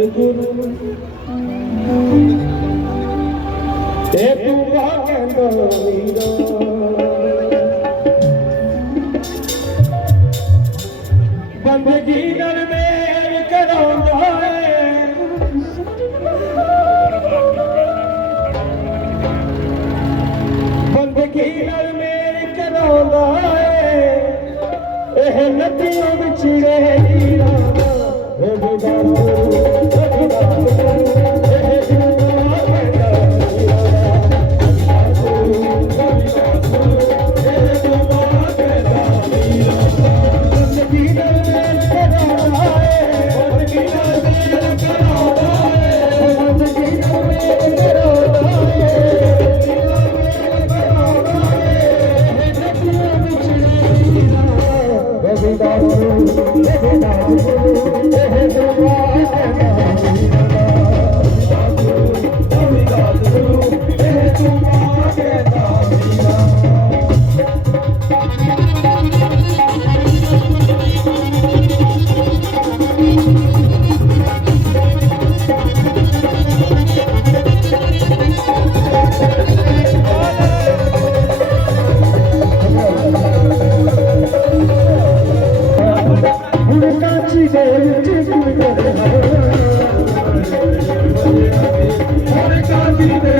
ਸਤਿਗੁਰੂ ਤੇ ਤੂੰ ਕਹਿੰਦਾ ਵੀਰਾ ਬੰਦਗੀ ਨਾਲ ਮੇਰ ਕਰਾਉਂਦਾ ਏ। ਬੰਦਗੀ ਨਾਲ ਮੇਰ ਕਰਾਉਂਦਾ ਏ। ਇਹ ਨਦੀਆਂ ਵਿਚੜੇ Ve Thank you.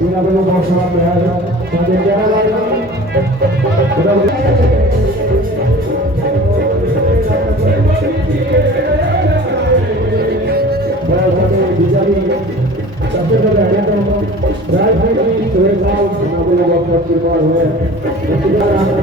ਇਹਨਾਂ ਵੱਲੋਂ ਬਹੁਤ ਸਾਰਾ ਪਿਆਰ ਸਾਡੇ ਕਹਿਣਾ राजनीति सुरेश साहब जनाब लोग आपका आशीर्वाद हुए